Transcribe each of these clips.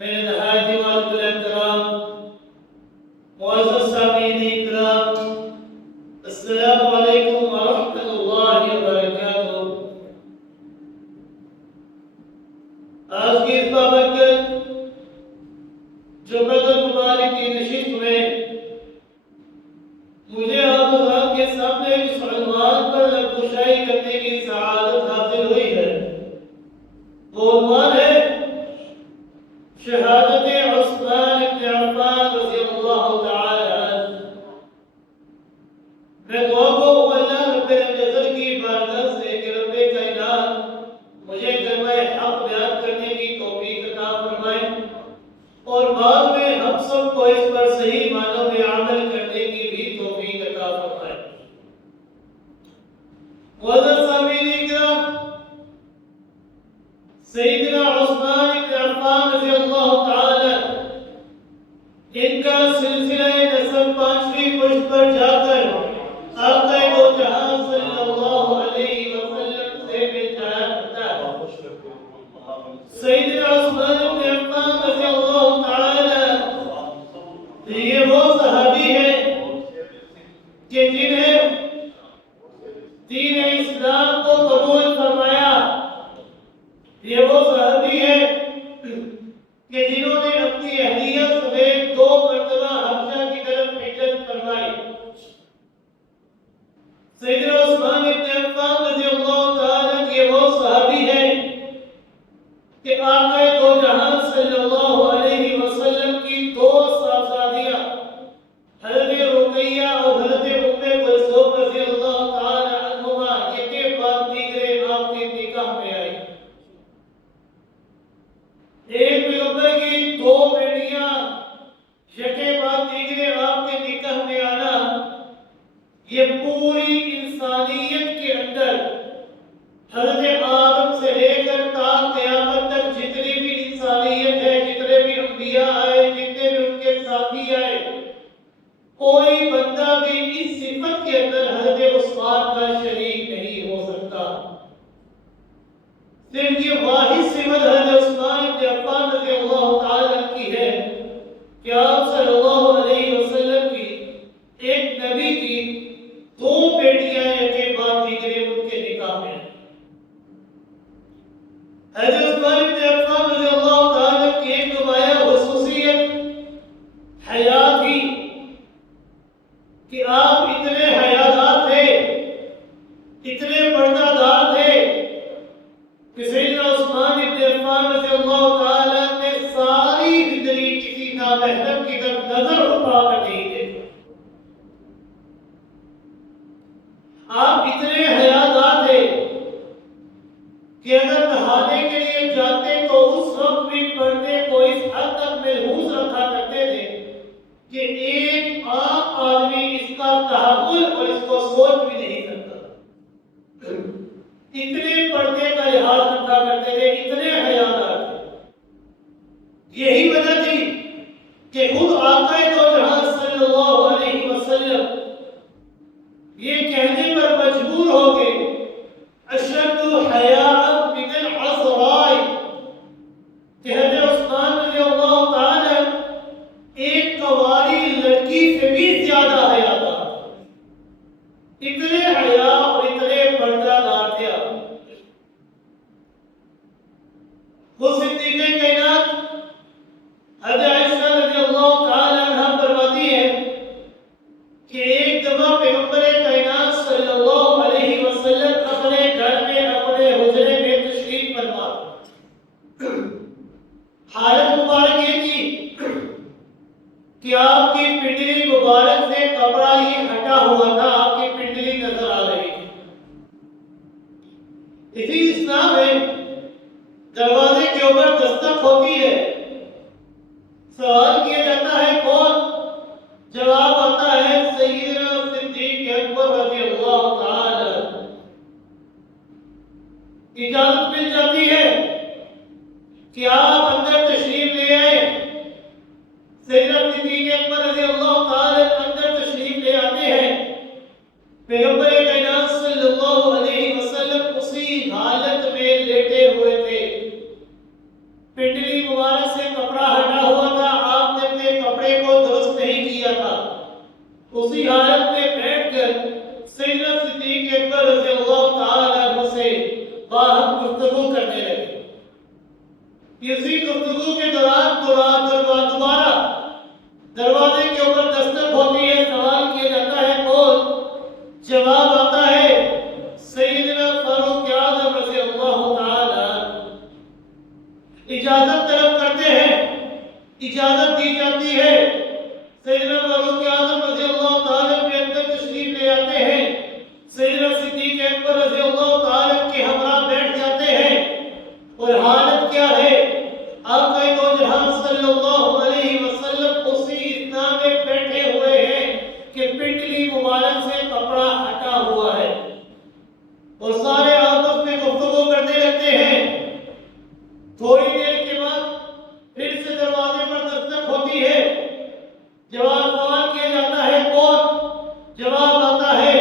میرے نہایت معزز الاحترام معزز سامعین اکرام، السلام علیکم ورحمۃ اللہ وبرکاتہ۔ آج کی اس بابرکت جمعۃ المبارک کی نشست میں مجھے آپ حضرات کے سامنے اس عنوان پر لفظ کرنے کی سعادت حاصل ہوئی ہے۔ وہ عنوان ہے شہادت عثمان بن عفان رضی اللہ تعالی عنہ۔ میں دعا کو اللہ رب العزت کی بارگاہ سے کہ رب کائنات مجھے کلمہ حق بیان کرنے کی توفیق عطا فرمائے اور بعد میں ہم سب کو اس پر صحیح معنوں میں عمل کرنے کی بھی توفیق عطا فرمائے۔ معزز سامعین اکرام، سیدنا عثمان بن عفان رضی اللہ تعالی ان کا سلسلہ نسب پانچویں پشت پر جا کر آقا دو جہاں صلی اللہ علیہ وسلم سے مل جایا کرتا ہے۔ سیدنا عثمان بن عفان رضی اللہ تعالی یہ وہ صحابی ہے کہ جنہیں دین اسلام کو قبول فرمایا، یہ وہ صحابی ہے کہ جنہوں نے اپنی اہلیت سمیت 2 مرتبہ حبشہ کی طرف ہجرت فرمائی۔ سیدنا عثمان بن عفان رضی اللہ تعالیٰ یہ وہ صحابی ہے کہ آقا دو جہاں صلی اللہ علیہ وسلم کی 2 صاحبزادیاں حضرت رقیہ اور حضرت ام کلثوم رضی اللہ تعالی عنہما ایک کے بعد دیگرے آپ کے نکاح میں آئی۔ ایک پیغمبر کی 2 بیٹیاں یکے بعد دیگرے آپ کے نکاح میں آنا، یہ پوری انسانیت کے اندر حضرت آدم سے لے کر تا قیامت تک جتنی بھی انسانیت ہے، جتنے بھی انبیاء آئے، جتنے بھی ان کے ساتھی آئے، کوئی بندہ بھی اس صفت کے اندر حضرت عثمان کا شریک نہیں ہو سکتا۔ صرف یہ واحد صفت حضرت عثمان بن عفان رضی اللہ تعالیٰ کی ہے کہ آپ صلی اللہ علیہ وسلم کی ایک نبی کی 2 بیٹیاں ایک کے بعد دیگرے ان کے نکاح میں۔ حضرت عثمان بن عفان رضی اللہ تعالیٰ کی ایک نمایاں خصوصیت حیا تھی کہ آپ اتنے حیادار تھے، اتنے پردہ دار تھے کہ سیدنا عثمان بن عفان رضی اللہ تعالیٰ نے ساری زندگی کسی نامحرم کی طرف نظر اٹھا کر نہیں دیتے۔ آپ اتنے حیادار تھے کہ اگر نہانے کے لیے جاتے تو اس وقت بھی پردے کو اس حد تک محفوظ رکھا کرتے تھے کہ ایک عام آدمی اس کا تحمل اور اس کو سوچ بھی نہیں سکتا۔ اتنے پردے کا لحاظ رکھا کرتے تھے، اتنے حیادار تھے۔ یہی وجہ تھی کہ خود آقا دو جہاں صلی اللہ علیہ وسلم یہ کہنے پر مجبور ہو گئے اشد حیاء من العذراء کہ حضرت عثمان رضی اللہ تعالی ایک کنواری لڑکی سے بھی زیادہ حیادار، اتنے حیا اور اتنے پردہ دار تھے۔ وہ صدیقہ کائنات حضرت عائشہ رضی اللہ تعالی عنہا فرماتی ہے کہ ایک دفعہ پیغمبر کائنات صلی اللہ علیہ وسلم اپنے گھر میں اپنے حجرے میں تشریف فرما، حالت مبارک یہ تھی کہ آپ کی پنڈلی مبارک سے کپڑا ہی ہٹا ہوا تھا، آپ کی پنڈلی نظر آ رہی تھی۔ اسی اسلام میں دروازے کے اوپر دستک ہوتی ہے، سوال کیا جاتا ہے کون؟ جواب آتا ہے سیدنا صدیق اکبر رضی اللہ تعالی۔ اجازت مل جاتی ہے کہ آپ اندر تشریف لے آئے۔ سیدنا صدیق اکبر رضی اللہ تعالی اندر تشریف لے آتے ہیں۔ پیغمبر کائنات صلی اللہ علیہ وسلم اسی حالت میں لیٹے ہوئے تھے، پنڈلی مبارک سے کپڑا گفتگو کے دوران دوبارہ دروازے کے اوپر دستک ہوتی ہے، سوال کیا جاتا ہے کون؟ جواب آتا ہے سیدنا فاروق اعظم رضی اللہ تعالی۔ اجازت طلب کرتے ہیں، اجازت دی جاتی ہے، سیدنا فاروق اعظم رضی اللہ تعالی کے اندر تشریف لے آتے ہیں، سیدنا صدیق اکبر رضی اللہ تعالی کے ہمراہ بیٹھ جاتے ہیں، اور حالت کیا ہے؟ آقا دو جہاں صلی اللہ علیہ وسلم اسی اتنا میں بیٹھے ہوئے ہیں کہ پنڈلی مبارک سے کپڑا ہٹا ہوا ہے، اور سارے آپس میں گفتگو کرنے لگتے ہیں۔ تھوڑی دیر کے بعد پھر سے دروازے پر دستک ہوتی ہے، جواب سوال کیا جاتا ہے کون؟ جواب آتا ہے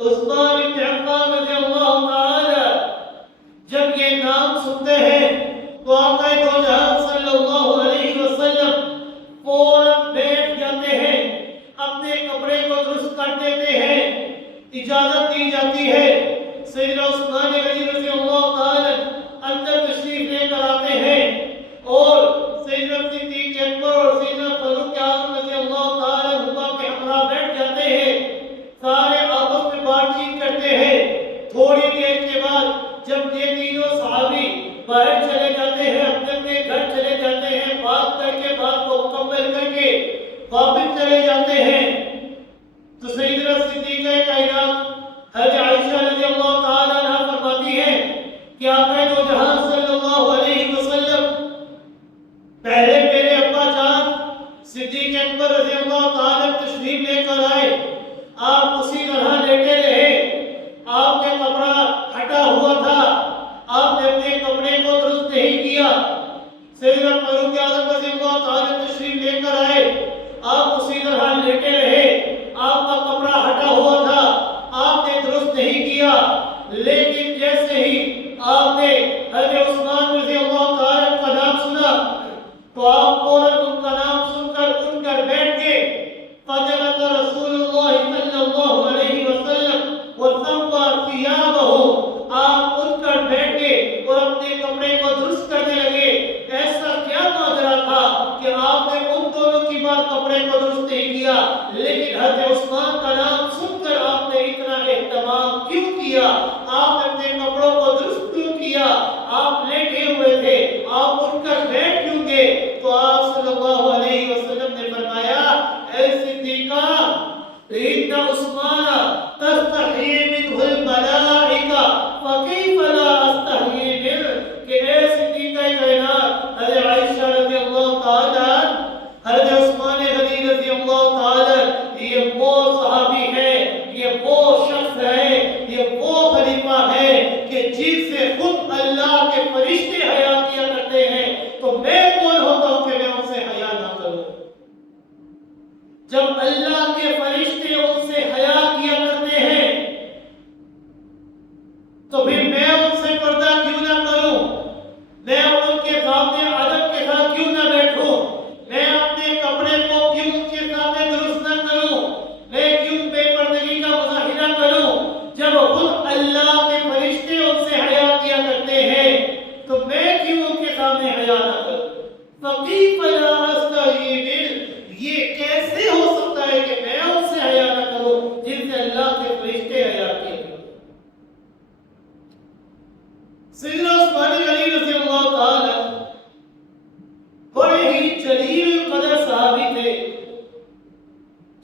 عثمان بن عفان رضی اللہ تعالی۔ جب یہ نام سنتے ہیں تو آقا دو جہاں صلی اللہ علیہ وسلم فوراً بیٹھ جاتے ہیں، اپنے کپڑے کو درست کر دیتے ہیں، اجازت دی جاتی ہے، سیدنا عثمان غنی رضی اللہ تعالی اندر تشریف لے کر آتے ہیں، اور سیدنا صدیق اکبر اور سیدنا فاروق اعظم رضی اللہ تعالی عنہ کے ہمراہ بیٹھ جاتے ہیں، سارے آپس میں بات چیت کرتے ہیں۔ تھوڑی دیر کے بعد جب یہ تینوں صحابی باہر چلے جاتے ہیں، اپنے اپنے گھر چلے جاتے ہیں، بات کر کے بات کو مکمل کر کے واپس چلے جاتے ہیں، تو سیدنا صدیقہ کائنات حضرت عائشہ رضی اللہ تعالی عنہا فرماتی ہے کہ آقا دو جہاں صلی اللہ علیہ وسلم پہلے میرے ابا جان صدیق اکبر رضی اللہ تعالی تشریف لے کر آئے، آپ اسی طرح لیٹے رہے، آپ نے کپڑا ہٹا ہوا تھا، آپ نے اپنے کپڑے کو درست نہیں کیا۔ سیدنا فاروق اعظم رضی اللہ تعالی تشریف لے کر آئے، آپ اسی طرح لیٹے رہے، آپ کا کپڑا ہٹا ہوا تھا، آپ نے درست نہیں کیا۔ لیکن جیسے ہی آپ نے حضرت عثمان رضی اللہ تعالی کا نام سنا تو آپ فوراً ان کا نام سن کر اٹھ کر بیٹھ گئے۔ فجلس رسول اللہ صلی اللہ علیہ وسلم وسوى ثيابه، آپ اٹھ کر بیٹھ گئے اور اپنے کپڑے کو درست کرنے لگے۔ ایسا کیا ماجرا تھا کہ آپ نے ان دونوں کی بات کپڑے کو درست نہیں کیا، لیکن حضرت عثمان کا نام سن کر آپ نے اتنا اہتمام کیوں کیا؟ آپ نے اپنے کپڑوں کو درست کیوں کیا؟ آپ لیٹے ہوئے تھے، آپ اٹھ کر بیٹھ کیوں گئے؟ تو آپ صلی اللہ علیہ وسلم نے فرمایا اے صدیقہ ان عثمان تستحی منہ الملائکہ فکیف لا استحی منہ، کہ اے صدیقہ کائنات حضرت عائشہ رضی اللہ تعالی حضرت عثمان غنی رضی اللہ تعالی، یہ وہ صحابی ہے، یہ وہ شخص ہے، یہ وہ خلیفہ ہے کہ جن سے خود اللہ کے فرشتے حیا کیا کرتے ہیں، تو میں کون ہوتا ہوں کہ میں ان سے حیا نہ کروں؟ جب اللہ کے فرشتے ان سے حیا کیا کرتے ہیں تو پھر میں ان سے پردہ کیوں نہ کروں؟ میں ان کے سامنے ادب کے ساتھ کیوں نہ بیٹھوں؟ میں اپنے کپڑے کو کیوں ان کے سامنے درست نہ کروں؟ میں کیوں بے پردگی کا مظاہرہ کروں؟ جب خود اللہ کے فرشتے ان سے حیا کیا کرتے ہیں تو میں کیوں ان کے سامنے حیا نہ کروں؟ فَكَيْفَ لَا أَسْتَحْيِي مِنْهُ، یہ کیسے ہو سکتا ہے کہ میں ان سے حیا نہ کروں جن سے اللہ کے فرشتے حیا کیا کرتے ہیں؟ سیدنا عثمان غنی رضی اللہ تعالی بڑے ہی جلیل القدر صحابی تھے،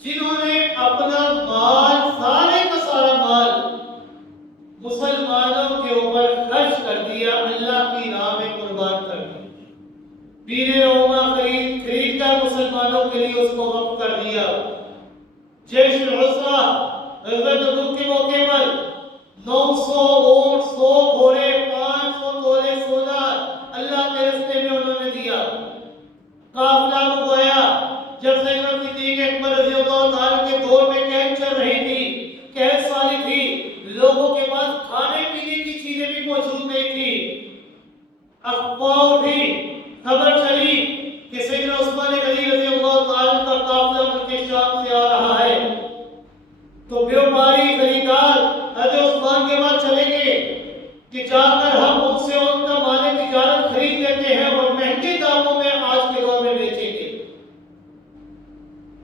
جنہوں نے اپنا مال، سارے کا سارا مال مسلمانوں کے اوپر خرچ کر دیا، اللہ کی راہ میں قربان کر دیا، پیرے روما خرید کر مسلمانوں کے لیے اس کو وقف کر دیا۔ جیش العسرہ غزوہ تبوک کے موقع پر 900 اونٹ، 100 گھوڑے، 500 تولے سونا اللہ کے راستے میں انہوں نے دیا۔ قافلہ کو گویا جب سیدنا صدیق اکبر رضی اللہ تعالی کے دور میں قحط چل رہی تھی، قحط سالی تھی، لوگوں کے پاس کھانے پینے کی چیزیں بھی موجود نہیں تھی، افواہ اٹھی، خبر چلی کہ سیدنا عثمان غنی رضی اللہ تعالی کا قافلہ ملک شام سے آ رہا ہے، تو بیوپاری خریدار حضرت عثمان کے بعد چلیں گے کہ جا کر ہم ان سے ان کا مال تجارت خرید لیتے ہیں اور مہنگے دام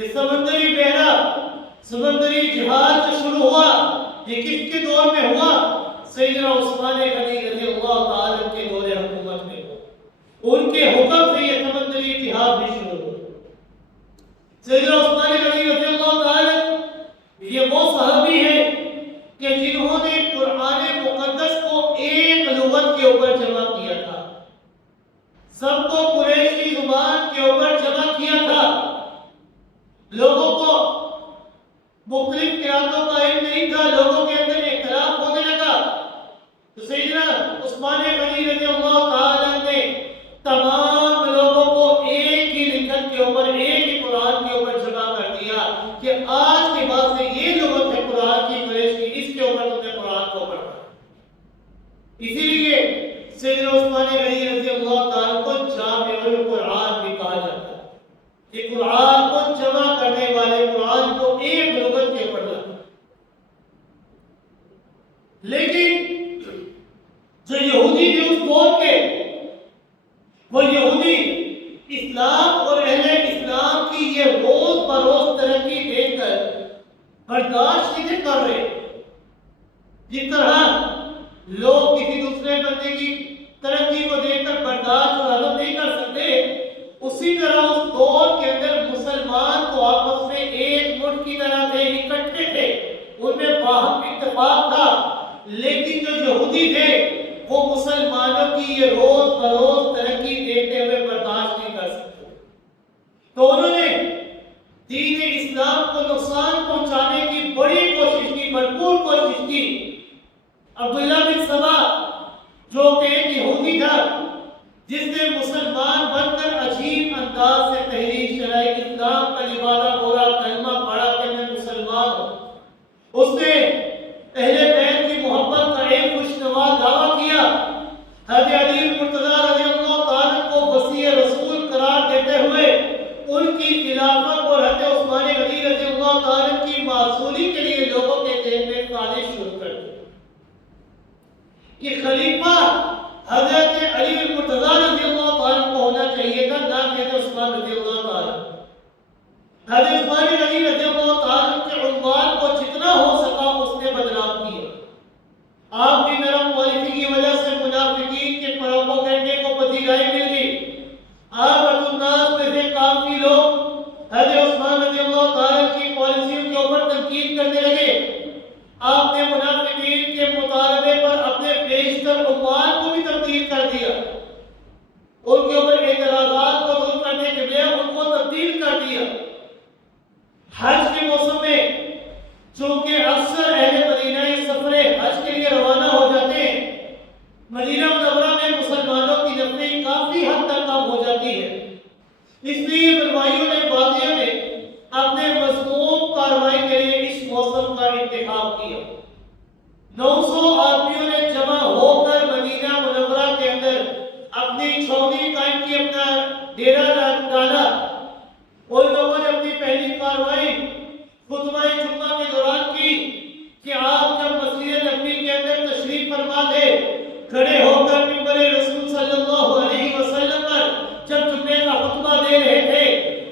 یہ سمندری بحرہ، سمندری جہاد جو شروع ہوا، یہ کس کے دور میں ہوا؟ سیدنا عثمان غنی رضی اللہ تعالیٰ کے دور حکومت میں ہوا۔ ان کے حکم سے یہ سمندری جہاد بھی شروع ہوا۔ سیدنا عثمان غنی رضی اللہ تعالیٰ یہ وہ صحابی ہیں کہ جنہوں نے قرآن مقدس کو ایک لغت کے اوپر جمع کیا تھا، سب کو قریشی زبان کے اوپر جمع کیا تھا۔ لوگوں کو مختلف قرآتوں کا علم نہیں تھا، لوگوں کے اندر اختلاف ہونے لگا، تو سیدنا عثمان غنی رضی اللہ تعالیٰ نے تمام لوگوں کو ایک ہی لکھت کے اوپر، ایک ہی قرآن کے اوپر جمع کر دیا کہ آج کے بعد سے یہ لغت ہے قرآن کی، قریش کی، اس کے اوپر تم نے قرآن کو پڑھا۔ اسی لیے سیدنا عثمان غنی رضی اللہ تعالیٰ کو جامع القرآن بھی کہا جاتا ہے کہ قرآن کو جمع کرنے والے، قرآن کو ایک لغت کے اوپر لاتا۔ لیکن جو یہودی تھے اس دور کے، وہ یہودی اسلام اور اہل اسلام کی یہ روز بروز ترقی دیکھ کر برداشت نہیں کر رہے۔ جس طرح لوگ کسی دوسرے بندے کی ترقی کو دیکھ کر برداشت اور ہضم نہیں کر سکتے، اسی طرح اس دور کے اندر مسلمان تو آپس میں ایک مٹھ کی طرح تھے، اکٹھے تھے، ان میں باہم اتفاق تھا، لیکن جو یہودی تھے وہ مسلمانوں کی یہ روز بروز ترقی دیکھتے ہوئے برداشت نہیں کر سکتے، تو انہوں نے دین اسلام کو نقصان پہنچانے کی بڑی کوشش کی، بھرپور کوشش کی۔ عبداللہ بن سبا جو کہ ایک یہودی تھا، جس نے مسلمان بن کر عجیب انداز سے تحریک چلائی، اسلام کا لبادہ بولا، کلمہ پڑھا کہ میں مسلمان ہوں، اس نے اہل بیت کی محبت کا ایک خوشنما دعویٰ کیا۔ حضرت علی المرتضیٰ رضی اللہ تعالیٰ کو وصی رسول قرار دیتے ہوئے ان کی خلافت اور حضرت عثمان غنی رضی اللہ تعالیٰ کی معصولی کے لیے لوگوں کے ذہن میں سازش شروع کر دی کہ خلیفہ حضرت علی المرتضیٰ رضی اللہ تعالیٰ کو ہونا چاہیے تھا، نہ کہ حضرت عثمان رضی اللہ تعالیٰ۔ حضرت عثمان غنی رضی اللہ تعالیٰ کے عنوان کو جتنا ہو سکا اس نے بدنام کیا۔ آپ کی نرم پالیسی کی وجہ سے منافقین کے پروپیگنڈے کو پذیرائی مل گئی۔ آپ الناس میں سے کافی لوگ حضرت عثمان رضی اللہ تعالیٰ کی پالیسیوں کے اوپر تنقید کرنے لگے۔ آپ نے منافقین کے مطالبے پر اپنے بیشتر عنوان کو بھی تبدیل کر دیا، ان کے اوپر اعتراضات کو دور کرنے کے لیے ان کو تبدیل کر دیا۔ حج کے موسم میں چونکہ اکثر اہل مدینہ سفر حج کے لیے روانہ ہو جاتے ہیں، مدینہ منورہ میں مسلمانوں کی نفرت کافی حد تک کم ہو جاتی ہے، اس لیے بلوائیوں نے، باغیوں نے اپنے مذموم کارروائی کے لیے اس موسم کا انتخاب کیا۔ 900 آدمیوں نے جمع ہو کر مدینہ منورہ کے اندر اپنی چھاؤنی قائم کی، اپنا ڈیرا ڈالا۔ ان لوگوں نے اپنی پہلی کارروائی خطبہ جمعہ کے دوران کی کہ آپ جب مسجد نبوی کے اندر تشریف فرما تھے، کھڑے ہو کر منبر رسول صلی اللہ علیہ وسلم پر جب جمعے کا خطبہ دے رہے تھے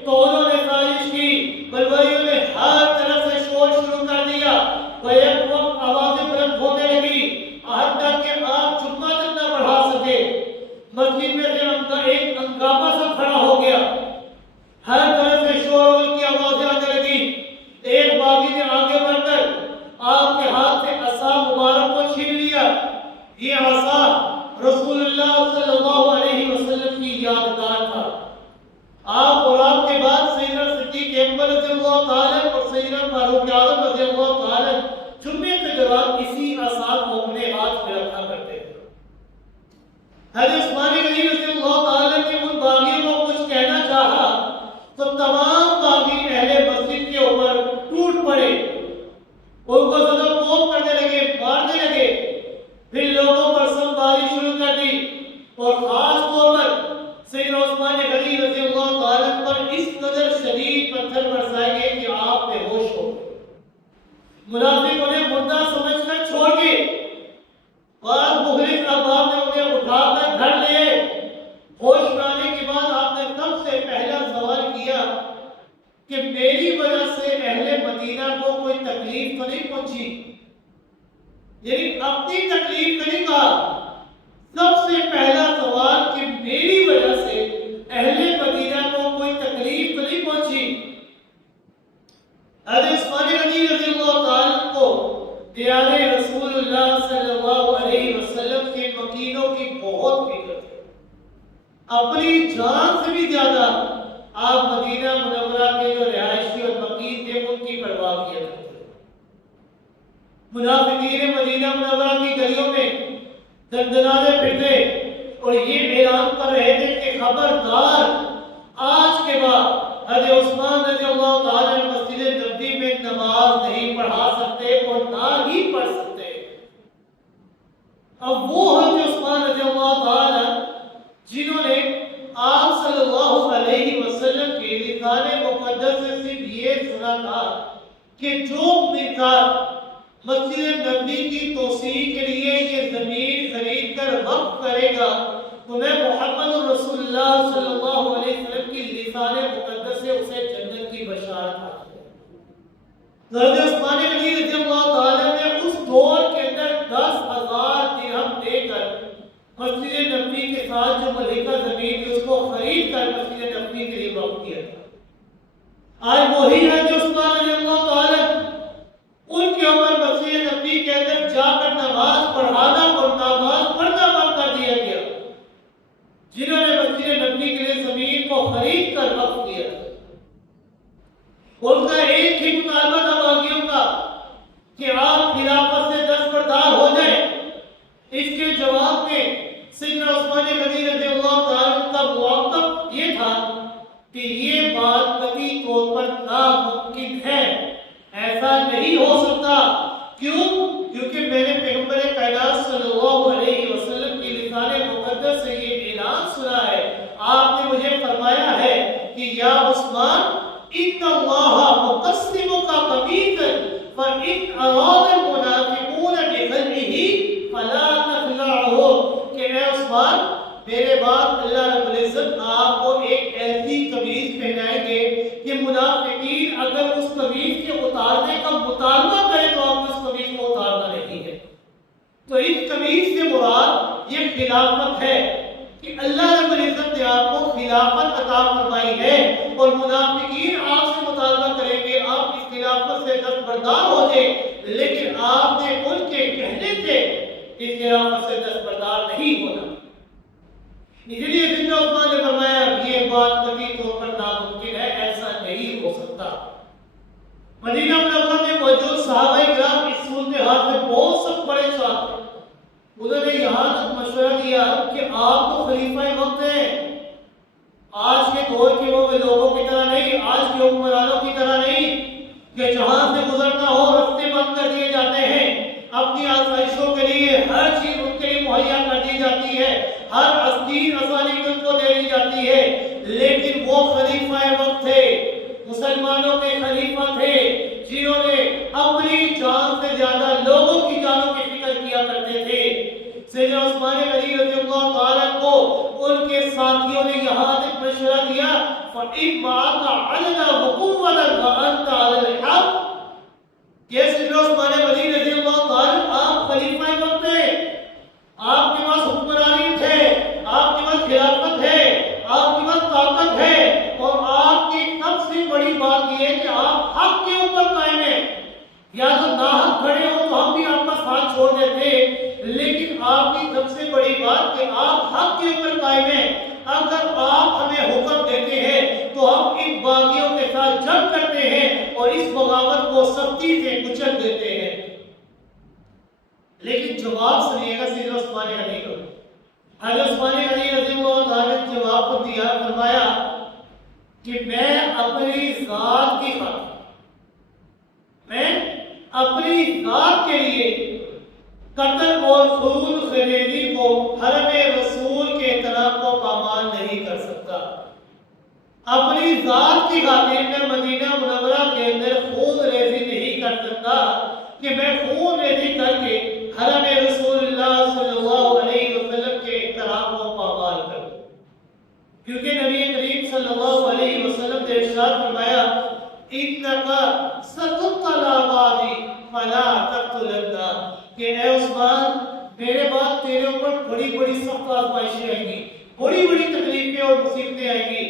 تو انہوں نے سازش کی، بلوائیوں نے ہر طرف سے شور شروع کر دیا، بیک وقت آوازیں بلند ہونے لگی، حتیٰ کہ آپ جمعہ تک نہ پڑھا سکے۔ مسجد میں سے ایک ہنگامہ سا کھڑا ہو گیا، ہر طرف سے شور کی آوازیں آنے لگی۔ ایک باغی نے آگے بڑھ کر آپ کے ہاتھ سے عصا مبارک کو چھین لیا۔ یہ عصا رسول اللہ صلی اللہ علیہ وسلم کی یادگار تھا۔ آپ اور آپ کے بعد سیدنا صدیق اکبر رضی اللہ تعالیٰ اور سیدنا فاروق اعظم رضی اللہ تعالیٰ جمعے کے دوران اسی عصا کو اپنے ہاتھ میں رکھا کرتے تھے۔ حضرت عثمان غنی رضی اللہ تعالیٰ نے ان باغیوں کو کچھ کہنا چاہا تو تمام باغی اہل مسجد کے اوپر ٹوٹ پڑے، ان کو زدہ کوب کرنے لگے، مارنے لگے، پھر لوگوں پر سنباری شروع کر دی، اور خاص طور پر سیدنا عثمان غنی رضی اللہ تعالیٰ پر اس قدر شدید پتھر برسائے گئے کہ آپ بے ہوش ہو گئے۔ منافق انہیں مردہ سمجھ کر چھوڑ گئے، بعض مخلص احباب نے انہیں اٹھا کر گھر لے، ہوش میری وجہ سے اہل مدینہ کو کوئی تکلیف تو نہیں پہنچی، یعنی اپنی تکلیف نہیں کہا، سب سے پہلا سوال کہ میری وجہ سے اہل مدینہ کو کوئی تکلیف تو نہیں پہنچی۔ حضرت عثمان غنی رضی اللہ تعالیٰ کو دیار رسول اللہ صلی اللہ علیہ وسلم کے مکینوں کی بہت فکر تھی، اپنی جان سے بھی زیادہ آپ مدینہ منورہ کے جو رہائشی اور مکین تھے ان کی پرواہ کیا کرتے تھے۔ منافقین مدینہ منورہ کی گلیوں میں دندنانے پھرتے اور یہ اعلان کر رہے تھے کہ خبردار آج کے بعد حضرت عثمان رضی اللہ تعالیٰ نے مسجد نبوی میں نماز نہیں پڑھا سکتے اور نہ ہی پڑھ سکتے۔ اب وہ حضرت عثمان رضی اللہ تعالیٰ جنہوں نے آپ صلی اللہ علیہ وسلم کے لسان مقدس سے صرف یہ سنا تھا کہ جو مقدار مسجد نبوی کی توسیع کے لیے یہ زمین خرید کر وقف کرے گا تو میں محمد رسول اللہ صلی اللہ علیہ وسلم کی لسان مقدس سے اسے جنت کی بشارت حاصل ہے۔ حضرت عثمان غنی رضی اللہ تعالیٰ نے اس دور کے اندر 10,000 درہم دے کر مسجد نبوی کے ساتھ جو ملکہ زمین تھی اس کو خرید کر مسجد نبوی کے لیے وقف کیا تھا۔ آج وہی ہے جو عثمان رضی اللہ تعالیٰ ان کے اوپر مسجد نبوی کے اندر جا کر نماز پڑھانا اور نماز پڑھنا بند کر دیا گیا، جنہوں نے مسجد نبوی کے لیے زمین کو خرید کر وقف کیا۔ ان کا ایک ہی مطالبہ تھا باغیوں کا کہ آپ خلافت سے دستبردار ہو جائیں۔ اس کے جواب میں سیدنا عثمان غنی رضی اللہ تعالیٰ کا موقف یہ تھا کہ یہ بات قطعی طور پر ناممکن ہے، ایسا نہیں ہو سکتا۔ کیوں؟ کیونکہ میں نے پیغمبر کائنات صلی اللہ علیہ وسلم کی لسان مقدس سے یہ اعلان سنا ہے، آپ نے مجھے فرمایا ہے کہ یا عثمان ان اللہ مقسمک قمیصا فان اراد المنافقون بخلعه فلا تخلعه، کہ اے عثمان میرے بعد اللہ رب العزت آپ کو ایک ایسی قمیص پہنائیں گے کہ منافقین اگر اس قمیص کے اتارنے کا مطالبہ کرے تو آپ اس قمیص کو اتارنا نہیں ہے۔ تو اس قمیص سے مراد یہ خلافت ہے کہ اللہ رب العزت نے آپ کو خلافت عطا فرمائی ہے اور منافقین آپ سے مطالبہ کریں گے آپ اس خلافت سے دستبردار ہو جائیں، لیکن آپ نے ان کے کہنے سے اس خلافت سے دستبردار نہیں ہونا۔ اس لیے سیدنا عثمان نے فرمایا یہ بات قطعی طور پر ناممکن ہے، ایسا نہیں ہو سکتا۔ مدینہ منورہ میں موجود صحابہ کرام اس صورتحال میں بہت سخت پریشان تھے۔ انہوں نے یہاں تک مشورہ دیا کہ آپ تو خلیفہ وقت ہیں، آج کے دور کے وہ لوگوں کی طرح نہیں، آج کے حکمرانوں کی طرح نہیں کہ جہاں سے گزرنا ہو راستے بند کر دیے جاتے ہیں، اپنی آسائشوں کے لیے ہر چیز ان کے لیے مہیا کر دی جاتی ہے، ہر اسدین آسانی ان کو دے دی جاتی ہے۔ لیکن وہ خلیفہ وقت تھے، مسلمانوں کے خلیفہ تھے جنہوں نے اپنی جان سے زیادہ لوگوں کی جانوں کی فکر کیا کرتے تھے۔ سیدنا عثمان غنی رضی اللہ تعالیٰ کو ان کے ساتھیوں نے یہاں تک مشورہ دیا فَإِن مَعَكَ عَدْلًا وَقُوَّةً وَأَنْتَ عَلَى الْحَقِّ، یہ سیدنا عثمان غنی رضی اللہ تعالیٰ آپ خلیفہ وقت ہیں، آپ کے پاس حکمرانیت ہے، آپ کے پاس خلافت ہے، آپ کے پاس طاقت ہے، اور آپ کی سب سے بڑی بات یہ ہے کہ آپ حق کے اوپر قائم ہیں۔ یا تو ناحق کھڑے ہو تو ہم بھی آپ کا ساتھ چھوڑ دیتے، لیکن آپ کی سب سے بڑی بات کہ آپ حق کے اوپر قائم ہیں۔ اگر آپ ہمیں حکم دیتے ہیں تو ہم ان باغیوں کے ساتھ جنگ کرتے ہیں اور اس بغاوت کو سختی سے کچل دیتے ہیں۔ لیکن جواب سنیے گا سیدنا عثمان غنی کو۔ حضرت عثمان غنی رضی اللہ تعالیٰ نے جواب کو دیا، فرمایا کہ میں اپنی ذات کی خاطر، میں اپنی ذات کے لیے قتل اور خون خریدی کو حرم رسول کے احترام کو پامال نہیں کر سکتا۔ اپنی ذات کی خاطر میں مدینہ منورہ کے اندر خون ریزی نہیں کر سکتا کہ میں خون ریزی کر کے حرم رسول اللہ صلی اللہ علیہ وسلم کے احترام کو پامال کروں، کیونکہ نبی کریم صلی اللہ علیہ وسلم نے ارشاد فرمایا ان انکا ستبتلا بعدی فلا تقتلنا، کہ اے عثمان میرے بعد تیرے اوپر بڑی بڑی سخت آزمائشیں آئیں گی، بڑی بڑی تکلیفیں اور مصیبتیں آئیں گی،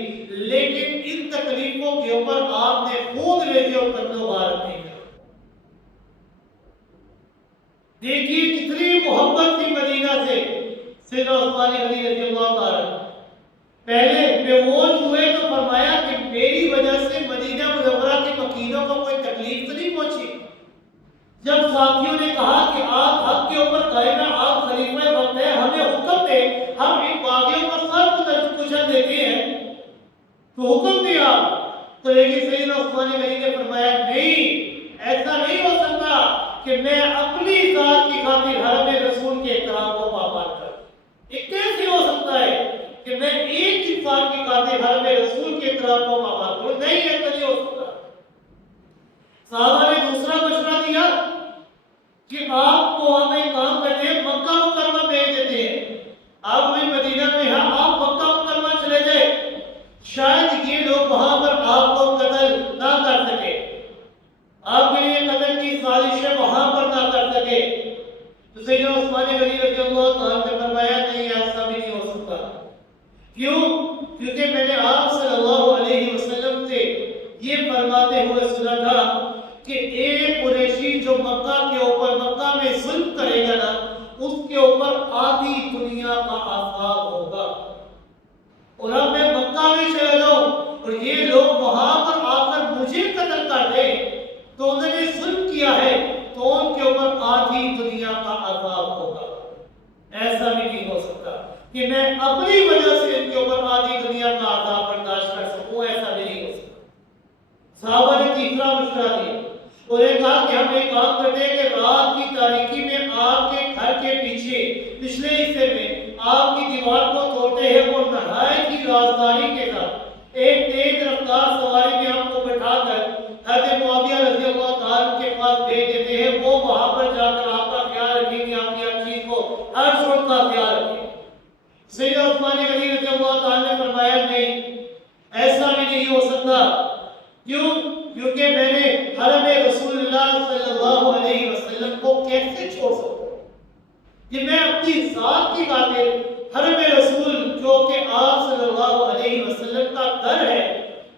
لیکن ان تکلیفوں کے اوپر آپ نے خود ریزے اور قدم مبارک نہیں کرا۔ دیکھیے کتنی محبت تھی مدینہ سے سیدنا عثمان غنی رضی اللہ تعالیٰ۔ پہلے بیہوش ہوئے تو فرمایا کہ میری وجہ سے مدینہ منورہ کے مکینوں کو کوئی تکلیف تو نہیں پہنچی۔ جب ساتھیوں نے کہا کہ آپ حق کے اوپر قائم ہیں، آپ خلیفہ وقت ہیں، ہمیں حکم دے ہم ان باغیوں پر سر کچل دیتے ہیں، تو حکم دیا۔ تو لیکن سیدنا عثمان غنی نے فرمایا نہیں، ایسا نہیں ہو سکتا کہ میں اپنی ذات کی خاطر حرم رسول کے احترام کو پامال کروں۔ یہ کیسے ہو سکتا ہے کہ میں ایک انسان کی خاطر حرم رسول کے احترام کو پامال کروں؟ نہیں، ایسا نہیں ہو سکتا۔ صحابہ نے دوسرا مشورہ دیا کہ آپ کو ہم ایک کام کرتے ہیں، مکہ مکرمہ بھیج دیتے ہیں، آپ بھی مدینہ میں ہیں، آپ مکہ مکرمہ چلے جائیں، شاید یہ لوگ وہاں پر آپ کو قتل نہ کر سکے، آپ کے لیے قتل کی سازشیں وہاں پر نہ کر سکے۔ تو سیدنا عثمان غنی رضی اللہ تعالیٰ نے فرمایا نہیں، ایسا بھی نہیں ہو سکتا۔ کیوں؟ کیونکہ میں نے آپ صلی اللہ علیہ وسلم سے یہ فرماتے ہوئے سنا تھا کہ ایک قریشی جو مکہ کے اوپر مکہ میں ظلم کرے گا نا، اس کے اوپر آدھی دنیا کا عذاب ہوگا۔ اور اب میں مکہ میں چلا جاؤں اور یہ لوگ وہاں پر آ کر مجھے قتل کر دیں تو انہوں نے ظلم کیا ہے، تو ان کے اوپر آدھی دنیا کا عذاب ہوگا۔ ایسا بھی نہیں ہو سکتا کہ میں اپنی وجہ سے ان کے اوپر آدھی دنیا کا عذاب برداشت کر سکوں، ایسا بھی نہیں ہو سکتا۔ صحابہ نے تیسرا مشورہ دیا، انہوں نے کہا کہ ہم ایک کام کرتے ہیں کہ رات کی تاریکی میں آپ کے گھر کے پیچھے پچھلے حصے میں آپ کی دیوار کو توڑتے ہیں، وہ نہایت ہی رازداری کے ساتھ ایک تیز رفتار سواری میں ہم کو بٹھا کر حضرت معاویہ رضی اللہ تعالیٰ کے پاس بھیج دیتے ہیں، وہ وہاں پر جا کر آپ کا خیال رکھیں گے، آپ کی ہر چیز کو ہر صورت کا خیال رکھیں۔ سیدنا عثمان غنی رضی اللہ تعالیٰ نے فرمایا نہیں، ایسا بھی نہیں ہو سکتا۔ کیوں؟ کیونکہ میں نے حرم رسول اللہ صلی اللہ علیہ وسلم کو کیسے چھوڑ سکتا ہوں؟ کہ میں اپنی ذات کی خاطر حرم رسول جو کہ آپ صلی اللہ علیہ وسلم کا گھر ہے،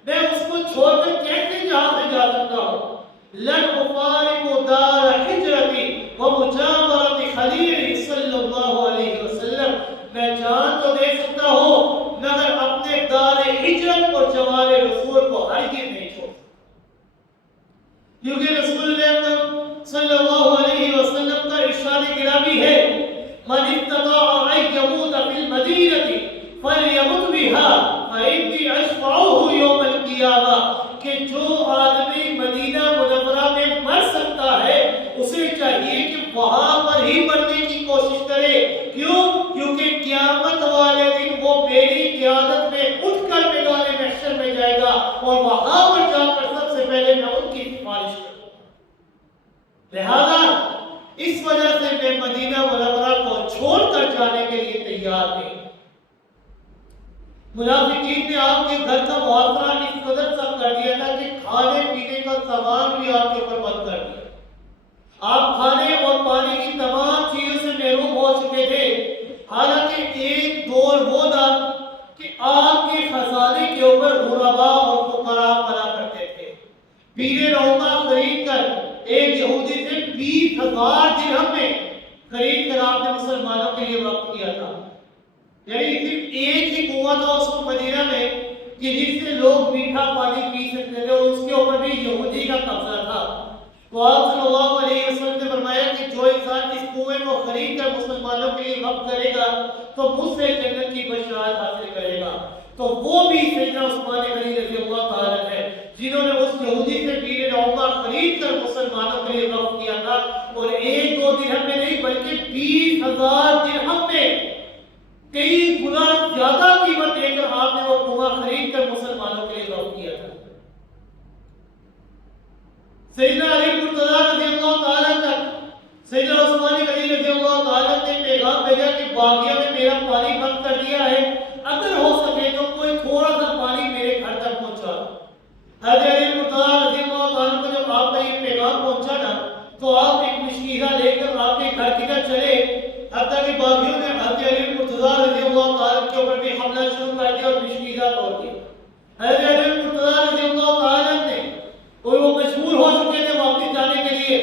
میں اس کو چھوڑ کر کیسے جہاں سے جا سکتا ہوں؟ لن افارق دار ہجرتی ومجاورت خلیل صلی اللہ علیہ وسلم، میں جان تو دے سکتا ہوں مگر اپنے دار ہجرت اور جوار رسول کو ہرگز نہیں چھوڑ سکتا، کیونکہ رسول اللہ صلی اللہ علیہ وسلم کا ارشاد گرامی ہے، من استطاع ان يموت في المدینہ فلیمت بها فإنی اشفعه یوم القیامہ، کہ جو آدمی مدینہ منورہ میں مر سکتا ہے اسے چاہیے کہ وہاں پر ہی مرنے کی کوشش کرے۔ کیوں؟ کیونکہ قیامت والے دن وہ میری قیادت میں اٹھ کر میدان محشر میں جائے گا اور وہاں پر جا کر سب سے پہلے میں ان کی سفارش کروں گا۔ لہذا اس وجہ سے میں مدینہ منورہ کو چھوڑ کر جانے کے لیے تیار نہیں۔ منافقین نے آپ کے گھر کا محاصرہ اس قدر سخت کر دیا تھا کہ کھانے پینے کا سامان بھی آپ کے اوپر بند کر دیا، آپ کھانے اور پانی کی تمام چیزوں سے محروم ہو چکے تھے۔ حالانکہ ایک دور وہ تھا کہ آپ کے خزانے کے اوپر غرباء اور فقراء پناہ کرتے تھے۔ بیر روما خرید کر ایک یہودی سے 20,000 درہم میں خرید کر آپ نے مسلمانوں کے لیے وقف کیا تھا۔ یعنی صرف ایک ہی کنواں تھا اس کو مدینہ میں کہ جس سے لوگ میٹھا پانی پی سکتے تھے، اور اس کے اوپر بھی یہودی کا قبضہ تھا۔ تو آپ صلی اللہ علیہ وسلم نے فرمایا کہ جو انسان اس کنویں کو خرید کر مسلمانوں کے لیے وقف کرے گا تو مجھ سے جنت کی بشارت حاصل کرے گا۔ تو وہ بھی سیدنا عثمان غنی رضی اللہ تعالیٰ ہے جنہوں نے اس یہودی سے بیر روما خرید کر مسلمانوں کے لیے وقف کیا تھا، اور ایک دو درہم میں نہیں بلکہ 20,000 درہم میں کئی گنا زیادہ قیمت دے کر آپ نے وہ کنواں خرید کر مسلمانوں کے لیے وقف کیا تھا۔ سیدنا علی مرتضیٰ رضی اللہ تعالیٰ تک سیدنا عثمان غنی رضی اللہ تعالیٰ نے پیغام بھیجا کہ باغیوں نے میرا پانی بند کر دیا ہے، اگر ہو سکے تو کوئی تھوڑا سا پانی میرے گھر تک پہنچا۔ حضرت علی مرتضیٰ رضی اللہ دیا اور مشکیزہ توڑ دیا. حضرت علی مرتضیٰ رضی اللہ تعالیٰ نے اور وہ مجبور ہو چکے تھے واپس جانے کے لیے،